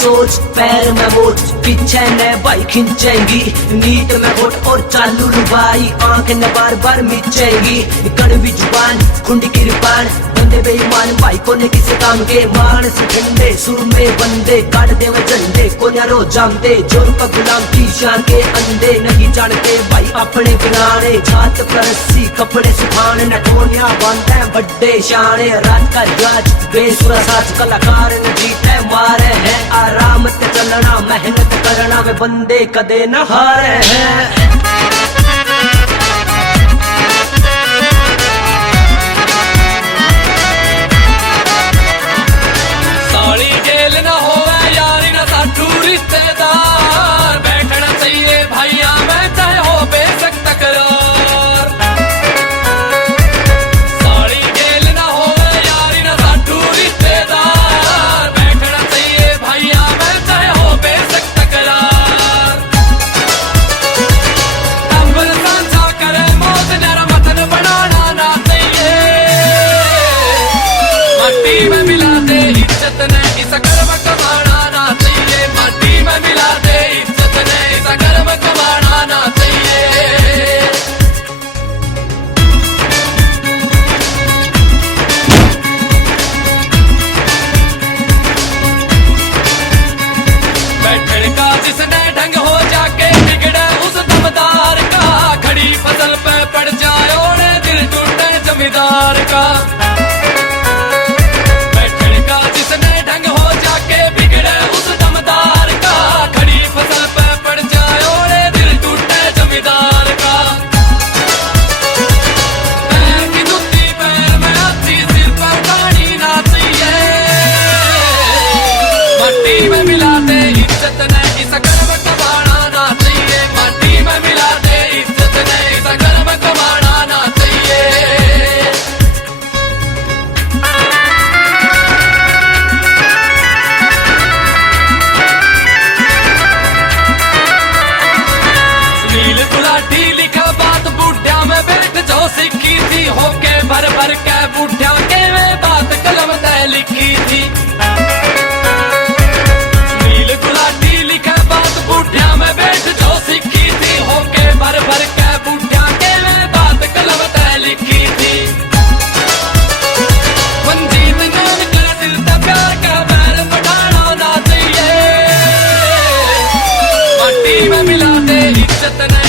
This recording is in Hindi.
सोच, पैर में वोट, पीछे ने भाई खिंचेगी, नीट में वोट और चालू रुबाई, आंख ने बार बार मिचेगी, कड़वी जुबान खुंड की रिपान, बंदे बेईमान भाई को ने किसी काम के, मानस ठंडे सुर में बंदे, काट दे में झंडे को न्यारो जानते, जोर का गुलाम की शान के अंधे, नहीं जानते भाई अपने बिगाड़े, छात परसी कपड़े सुखाने, नटोनिया बांधे बड्डे शाने, रात का राज बेसुरा साज, कलाकार न जीते मारे हैं, आराम से चलना मेहनत करना, वे बंदे कदे न हारे हैं। रिश्तेदार बैठना चाहिए भैया मैं चाहे हो बेशक तकरार, साड़ी जेल ना हो यारी ना साधु रिश्तेदार, बैठना चाहिए भैया मैं चाहे हो बेशक तकरार, नंबर सांझा करे मौत नरा मतन बनाना ना चाहिए, मट्टी में मिला दे इज्जत ने इस कर्म कमाना ना चाहिए, मट्टी में मिला दे इज्जत ने इस कर्म कमाना ना चाहिए। बैठने का जिसने ढंग हो जाके बिगड़े उस दमदार का, खड़ी फसल पे पड़ जाए और दिल टूटे जमींदार का, बैठने का जिसने ढंग हो जाके बिगड़े उस दमदार का, खड़ी फसल पे पड़ जाए और दिल टूटे जमींदार का, पैर की जुत्ती पैर में आती सिर पर पानी ना चाहिए, मट्टी में मिला दे इज्जत ने इस कर्म कमाना ना चाहिए, मट्टी में मिला दे इज्जत ने इस कर्म कमाना ना चाहिए। नील गुलाटी लिखा बात बूढ़िया में बैठ जो सीखी थी, होके भर भर के बूढ़िया के में बात कलम तय लिखी थी, नील गुलाटी लिखा बात बूढ़िया में बैठ जो सीखी थी, होके भर भर के बूढ़िया के में बात कलम तय लिखी थी, मंजीत नाम कर दिल का प्यार का बैर बढ़ाना ना चाहिए, मट्टी में मिला दे इज्जत ने